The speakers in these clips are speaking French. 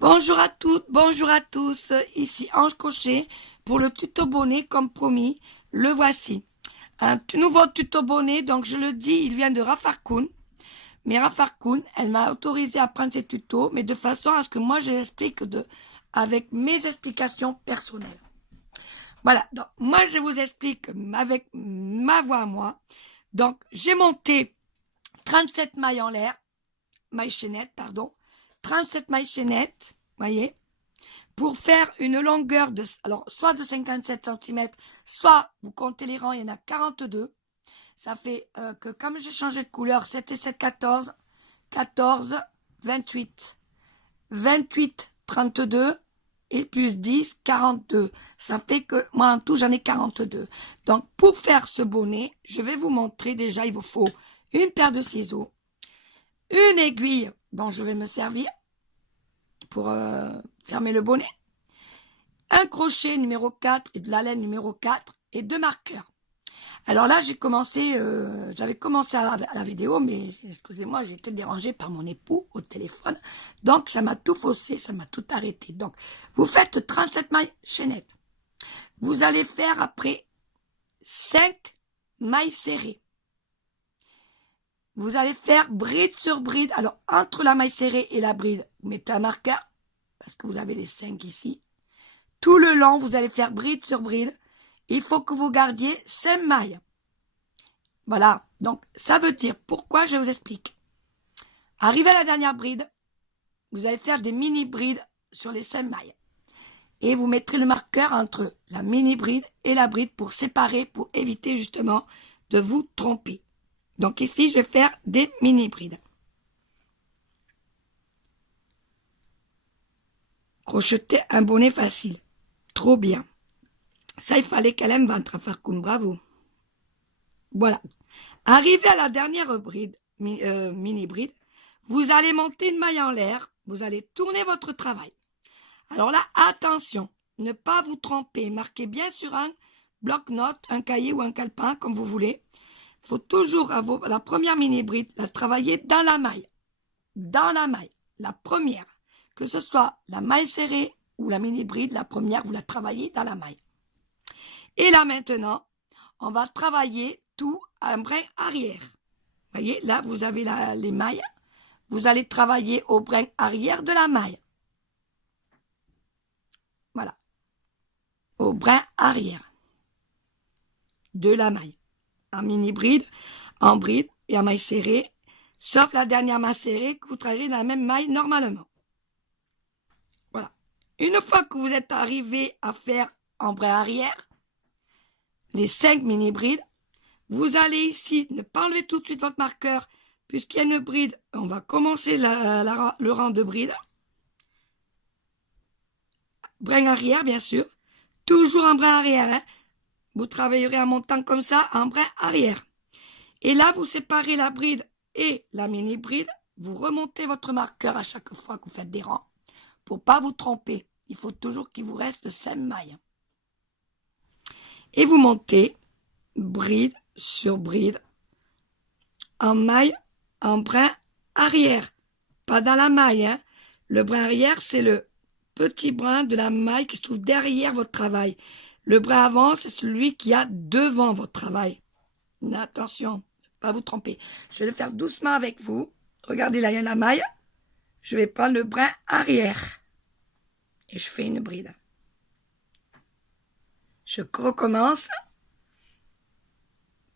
Bonjour à toutes, bonjour à tous, ici Ange Cochet pour le tuto bonnet comme promis, le voici. Un nouveau tuto bonnet, donc je le dis, il vient de Rafarkoun. Mais Rafarkoun, elle m'a autorisé à prendre ces tutos, mais de façon à ce que moi je l'explique avec mes explications personnelles. Voilà, donc moi je vous explique avec ma voix à moi. Donc j'ai monté 37 mailles en l'air, mailles chaînettes, pardon, 37 mailles chaînettes, voyez, pour faire une longueur de, alors, soit de 57 cm, soit, vous comptez les rangs, il y en a 42. Ça fait que, comme j'ai changé de couleur, 7 et 7, 14, 14, 28, 28, 32, et plus 10, 42. Ça fait que, moi, en tout, j'en ai 42. Donc, pour faire ce bonnet, je vais vous montrer, déjà, il vous faut une paire de ciseaux, une aiguille dont je vais me servir pour fermer le bonnet, un crochet numéro 4 et de la laine numéro 4 et 2 marqueurs. Alors là, j'avais commencé à la vidéo, mais excusez-moi, j'ai été dérangée par mon époux au téléphone. Donc, ça m'a tout faussé, ça m'a tout arrêté. Donc, vous faites 37 mailles chaînettes. Vous allez faire après 5 mailles serrées. Vous allez faire bride sur bride. Alors, entre la maille serrée et la bride, vous mettez un marqueur, parce que vous avez les 5 ici. Tout le long, vous allez faire bride sur bride. Il faut que vous gardiez 5 mailles. Voilà. Donc, ça veut dire, pourquoi, je vous explique. Arrivé à la dernière bride, vous allez faire des mini-brides sur les 5 mailles. Et vous mettrez le marqueur entre la mini-bride et la bride pour séparer, pour éviter justement de vous tromper. Donc ici, je vais faire des mini-brides. Crocheter un bonnet facile. Trop bien. Ça, il fallait qu'elle aime ventre à faire comme bravo. Voilà. Arrivé à la dernière bride, mini-bride, vous allez monter une maille en l'air. Vous allez tourner votre travail. Alors là, attention, ne pas vous tromper. Marquez bien sur un bloc-notes, un cahier ou un calepin, comme vous voulez. Il faut toujours avoir la première mini-bride, la travailler dans la maille. Dans la maille. La première. Que ce soit la maille serrée ou la mini-bride, la première, vous la travaillez dans la maille. Et là maintenant, on va travailler tout à un brin arrière. Voyez, là, vous avez les mailles. Vous allez travailler au brin arrière de la maille. Voilà. Au brin arrière de la maille. En mini-bride, en bride et en maille serrée, sauf la dernière maille serrée que vous travaillez dans la même maille normalement. Voilà. Une fois que vous êtes arrivé à faire en brin arrière, les 5 mini-brides, vous allez ici, ne pas enlever tout de suite votre marqueur, puisqu'il y a une bride, on va commencer le rang de bride. Brin arrière, bien sûr. Toujours en brin arrière. Hein. Vous travaillerez en montant comme ça, en brin arrière. Et là, vous séparez la bride et la mini-bride. Vous remontez votre marqueur à chaque fois que vous faites des rangs. Pour pas vous tromper. Il faut toujours qu'il vous reste 5 mailles. Et vous montez bride sur bride en maille, en brin arrière. Pas dans la maille. Hein. Le brin arrière, c'est le petit brin de la maille qui se trouve derrière votre travail. Le brin avant, c'est celui qui a devant votre travail. Attention, ne pas vous tromper. Je vais le faire doucement avec vous. Regardez là, il y a la maille. Je vais prendre le brin arrière. Et je fais une bride. Je recommence.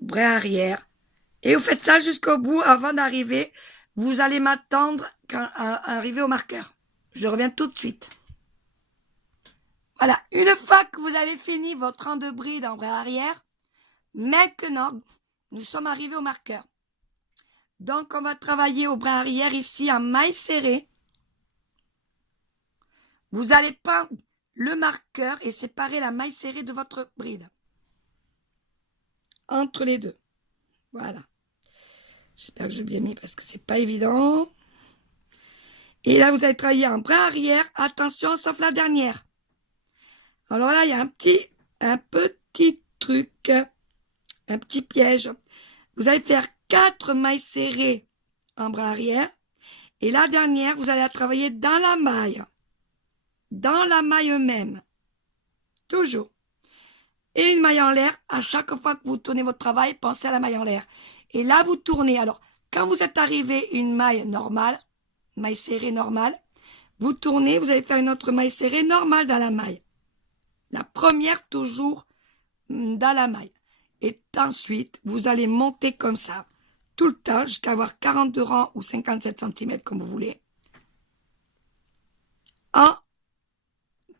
Brin arrière. Et vous faites ça jusqu'au bout avant d'arriver. Vous allez m'attendre quand arriver au marqueur. Je reviens tout de suite. Voilà, une fois que vous avez fini votre rang de bride en brin arrière, maintenant, nous sommes arrivés au marqueur. Donc, on va travailler au brin arrière ici en maille serrée. Vous allez prendre le marqueur et séparer la maille serrée de votre bride. Entre les deux. Voilà. J'espère que j'ai bien mis parce que c'est pas évident. Et là, vous allez travailler en brin arrière. Attention, sauf la dernière. Alors là, il y a un petit truc, un petit piège. Vous allez faire 4 mailles serrées en bras arrière. Et la dernière, vous allez la travailler dans la maille. dans la maille même. Toujours. Et une maille en l'air. À chaque fois que vous tournez votre travail, pensez à la maille en l'air. Et là, vous tournez. Alors, quand vous êtes arrivé une maille normale, maille serrée normale, vous tournez, vous allez faire une autre maille serrée normale dans la maille. La première, toujours dans la maille. Et ensuite, vous allez monter comme ça, tout le temps, jusqu'à avoir 42 rangs ou 57 cm, comme vous voulez. En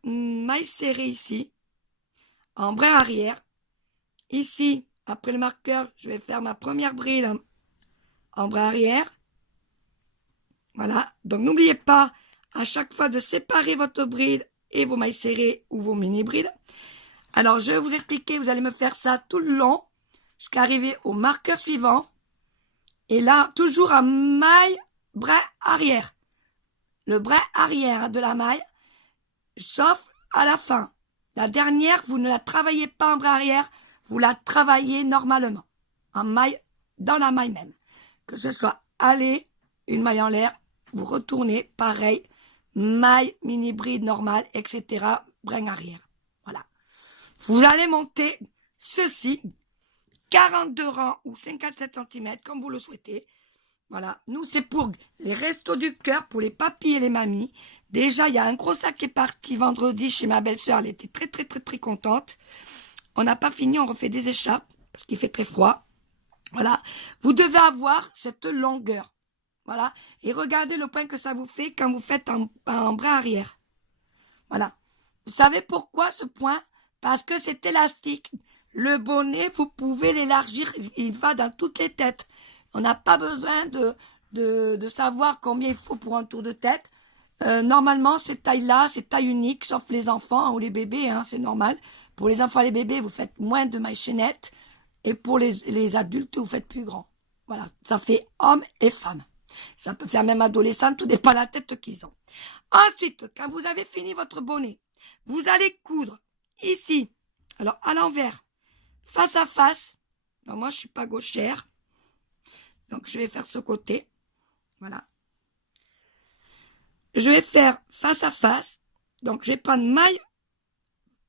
maille serrée ici, en bras arrière. Ici, après le marqueur, je vais faire ma première bride en bras arrière. Voilà. Donc, n'oubliez pas à chaque fois de séparer votre bride et vos mailles serrées ou vos mini-brides. Alors, je vais vous expliquer, vous allez me faire ça tout le long jusqu'à arriver au marqueur suivant. Et là, toujours en maille bras arrière. Le bras arrière de la maille, sauf à la fin. La dernière, vous ne la travaillez pas en bras arrière, vous la travaillez normalement. En maille, dans la maille même. Que ce soit aller, une maille en l'air, vous retournez, pareil, maille, mini-bride normale, etc. Brin arrière. Voilà. Vous allez monter ceci, 42 rangs ou 57 cm, comme vous le souhaitez. Voilà. Nous, c'est pour les restos du cœur, pour les papis et les mamies. Déjà, il y a un gros sac qui est parti vendredi chez ma belle-sœur. Elle était très contente. On n'a pas fini, on refait des écharpes, parce qu'il fait très froid. Voilà. Vous devez avoir cette longueur. Voilà. Et regardez le point que ça vous fait quand vous faites en bras arrière. Voilà. Vous savez pourquoi ce point? Parce que c'est élastique. Le bonnet, vous pouvez l'élargir. Il va dans toutes les têtes. On n'a pas besoin de savoir combien il faut pour un tour de tête. Normalement, cette taille-là, c'est taille unique, sauf les enfants ou les bébés, hein, c'est normal. Pour les enfants et les bébés, vous faites moins de mailles chaînettes. Et pour les adultes, vous faites plus grand. Voilà, ça fait homme et femme. Ça peut faire même adolescent, tout dépend de la tête qu'ils ont. Ensuite, quand vous avez fini votre bonnet, vous allez coudre ici, alors à l'envers, face à face. Donc moi, je suis pas gauchère. Donc, je vais faire ce côté. Voilà. Je vais faire face à face. Donc, je vais prendre maille.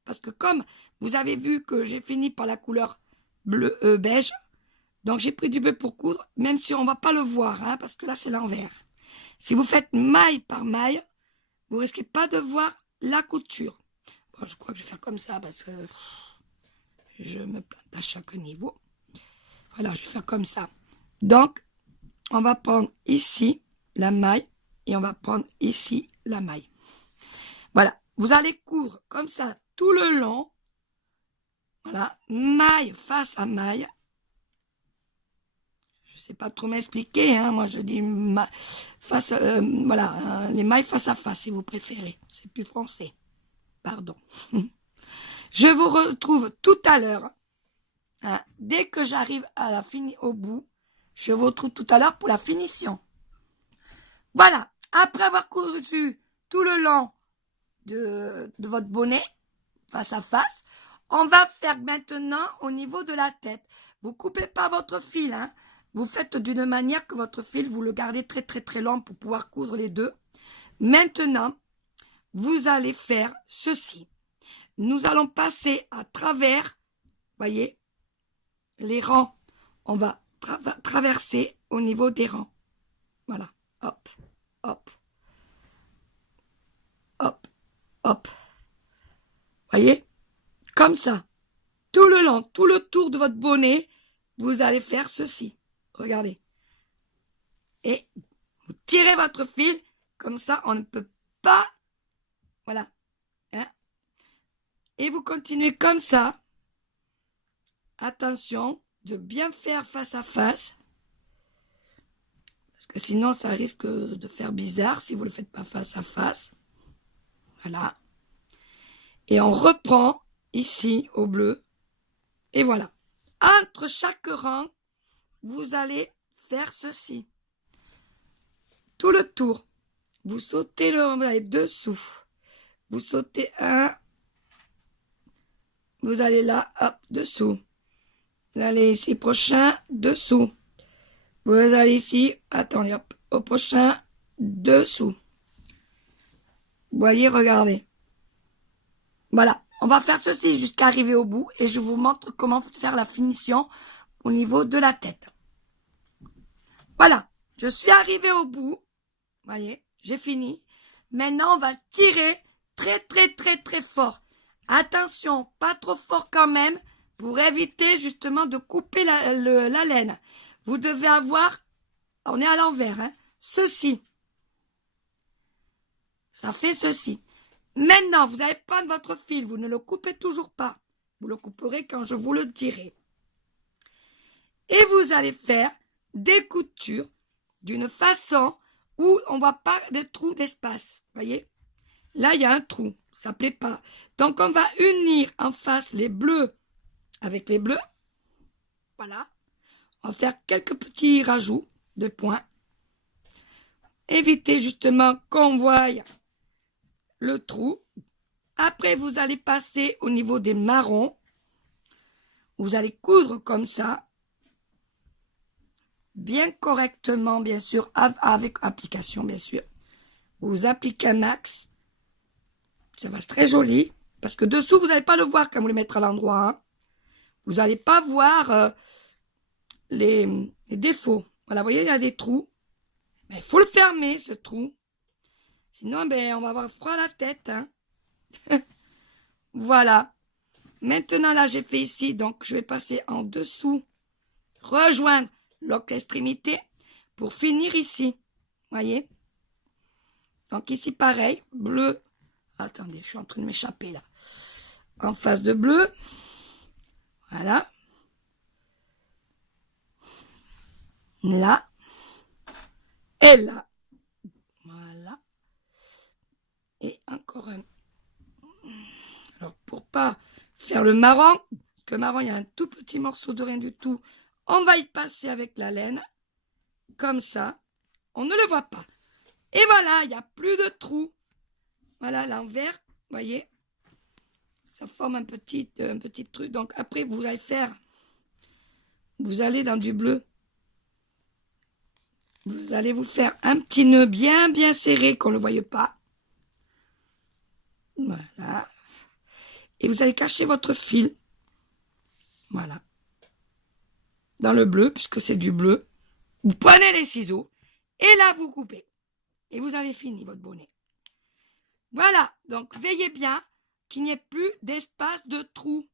Parce que comme vous avez vu que j'ai fini par la couleur bleu, beige. Donc, j'ai pris du bleu pour coudre. Même si on ne va pas le voir. Hein, parce que là, c'est l'envers. Si vous faites maille par maille, vous risquez pas de voir la couture. Bon, je crois que je vais faire comme ça. Parce que je me plante à chaque niveau. Voilà, je vais faire comme ça. Donc, on va prendre ici la maille et on va prendre ici la maille. Voilà, vous allez coudre comme ça tout le long. Voilà, maille face à maille. Je sais pas trop m'expliquer, hein. Moi je dis voilà, les mailles face à face si vous préférez. C'est plus français. Pardon. Je vous retrouve tout à l'heure. Hein, dès que j'arrive à la au bout. Je vous retrouve tout à l'heure pour la finition. Voilà. Après avoir cousu tout le long de votre bonnet, face à face, on va faire maintenant au niveau de la tête. Vous coupez pas votre fil, hein. Vous faites d'une manière que votre fil, vous le gardez très long pour pouvoir coudre les deux. Maintenant, vous allez faire ceci. Nous allons passer à travers, voyez, les rangs. On va traverser au niveau des rangs. Voilà. Hop, hop, hop, hop. Voyez? Comme ça. Tout le long, tout le tour de votre bonnet, vous allez faire ceci. Regardez. Et vous tirez votre fil. Comme ça, on ne peut pas. Voilà. Hein? Et vous continuez comme ça. Attention de bien faire face à face. Parce que sinon, ça risque de faire bizarre si vous ne le faites pas face à face. Voilà. Et on reprend ici au bleu. Et voilà. Entre chaque rang, vous allez faire ceci. Tout le tour. Vous sautez le rang, vous allez dessous. Vous sautez un. Vous allez là, hop, dessous. Vous allez ici, prochain, dessous. Vous allez ici, attendez, hop, au prochain, dessous. Vous voyez, regardez. Voilà, on va faire ceci jusqu'à arriver au bout et je vous montre comment faire la finition au niveau de la tête. Voilà, je suis arrivée au bout. Voyez, j'ai fini. Maintenant, on va tirer très, très, très, très fort. Attention, pas trop fort quand même, pour éviter justement de couper la laine. Vous devez avoir, on est à l'envers, hein, ceci. Ça fait ceci. Maintenant, vous allez prendre votre fil, vous ne le coupez toujours pas. Vous le couperez quand je vous le dirai. Et vous allez faire des coutures d'une façon où on ne voit pas de trou d'espace. Voyez? Là, il y a un trou. Ça ne plaît pas. Donc, on va unir en face les bleus avec les bleus. Voilà. On va faire quelques petits rajouts de points. Évitez justement qu'on voie le trou. Après, vous allez passer au niveau des marrons. Vous allez coudre comme ça. Bien correctement, bien sûr, avec application, bien sûr. Vous appliquez un max. Ça va être très joli. Parce que dessous, vous n'allez pas le voir quand vous les mettre à l'endroit. Hein. Vous n'allez pas voir les défauts. Voilà, vous voyez, il y a des trous. Il faut le fermer, ce trou. Sinon, on va avoir froid à la tête. Hein. Voilà. Maintenant, là, j'ai fait ici. Donc, je vais passer en dessous. Rejoindre l'autre extrémité pour finir ici. Voyez? Donc, ici, pareil. Bleu. Attendez, je suis en train de m'échapper, là. En face de bleu. Voilà. Là. Et là. Voilà. Et encore un. Alors, pour pas faire le marron, parce que le marron, il y a un tout petit morceau de rien du tout, on va y passer avec la laine. Comme ça. On ne le voit pas. Et voilà, il n'y a plus de trou. Voilà, l'envers, voyez. Ça forme un petit truc. Donc, après, vous allez faire. Vous allez dans du bleu. Vous allez vous faire un petit nœud bien, bien serré, qu'on ne le voie pas. Voilà. Et vous allez cacher votre fil. Voilà. Dans le bleu, puisque c'est du bleu. Vous prenez les ciseaux. Et là, vous coupez. Et vous avez fini votre bonnet. Voilà. Donc, veillez bien qu'il n'y ait plus d'espace de trou.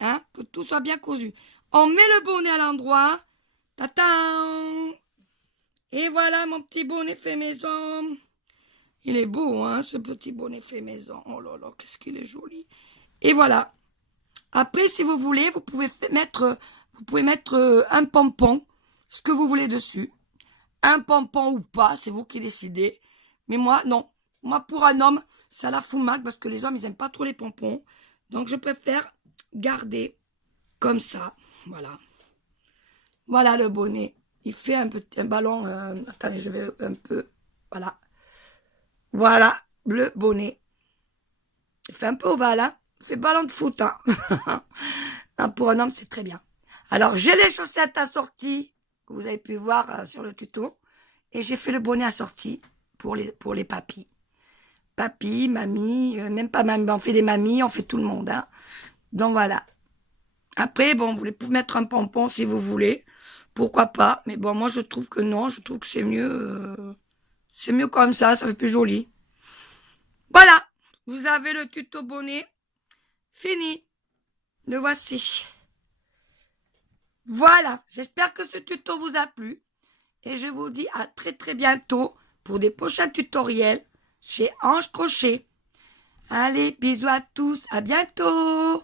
Hein, que tout soit bien cousu. On met le bonnet à l'endroit. Tatin! Et voilà mon petit bonnet fait maison. Il est beau, hein, ce petit bonnet fait maison. Oh là là, qu'est-ce qu'il est joli. Et voilà. Après, si vous voulez, vous pouvez mettre un pompon, ce que vous voulez dessus. Un pompon ou pas, c'est vous qui décidez. Mais moi, non. Moi, pour un homme, ça la fout mal parce que les hommes, ils n'aiment pas trop les pompons. Donc, je préfère garder comme ça. Voilà. Voilà le bonnet. Il fait un ballon. Attendez, je vais un peu. Voilà. Voilà le bonnet. Il fait un peu ovale. Hein. Il fait ballon de foot. Hein. Non, pour un homme, c'est très bien. Alors, j'ai les chaussettes assorties que vous avez pu voir sur le tuto. Et j'ai fait le bonnet assorti pour les papis. Papy, mamie, même pas mamie. On fait des mamies, on fait tout le monde. Hein. Donc, voilà. Après, bon, vous pouvez mettre un pompon si vous voulez. Pourquoi pas. Mais bon, moi, je trouve que non. Je trouve que c'est mieux. C'est mieux comme ça fait plus joli. Voilà. Vous avez le tuto bonnet. Fini. Le voici. Voilà. J'espère que ce tuto vous a plu. Et je vous dis à très très bientôt pour des prochains tutoriels chez Ange Crochet. Allez, bisous à tous. À bientôt.